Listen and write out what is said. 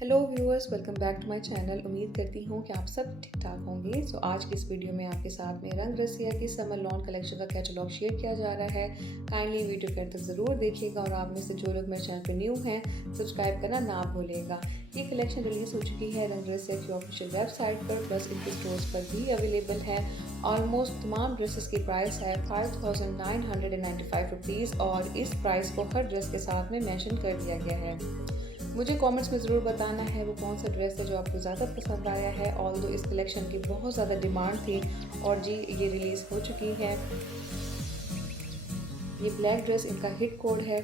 Hello viewers, welcome back to my channel. उम्मीद करती हूँ कि आप सब ठीक ठाक होंगे। आज की इस वीडियो में आपके साथ में रंग रसिया की समर लॉन कलेक्शन का कैटलॉग शेयर किया जा रहा है। काइंडली वीडियो के अंत तक ज़रूर देखिएगा और आप में से जो लोग मेरे चैनल पर न्यू हैं सब्सक्राइब करना ना भूलिएगा। ये कलेक्शन रिलीज़ हो चुकी है रंग रसिया की ऑफिशियल वेबसाइट पर, प्लस इनके स्टोर्स पर भी अवेलेबल है। ऑलमोस्ट तमाम ड्रेसेस की प्राइस है 5995 रुपीज़ और इस प्राइस को हर ड्रेस के साथ में मेंशन कर दिया गया है। मुझे कमेंट्स में ज़रूर बताना है वो कौन सा ड्रेस है जो आपको ज़्यादा पसंद आया है। ऑल्दो इस कलेक्शन की बहुत ज़्यादा डिमांड थी और जी ये रिलीज़ हो चुकी है। ये ब्लैक ड्रेस इनका हिट कोड है।